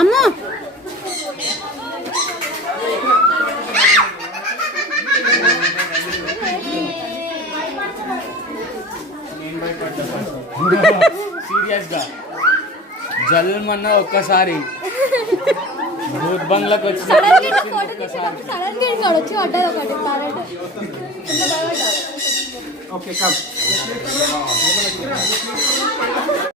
అమ్మా సీరియస్ గా జల్మన్న ఒక్కసారి భూత్ బంగ్లాకి వచ్చి ఓకే కమ్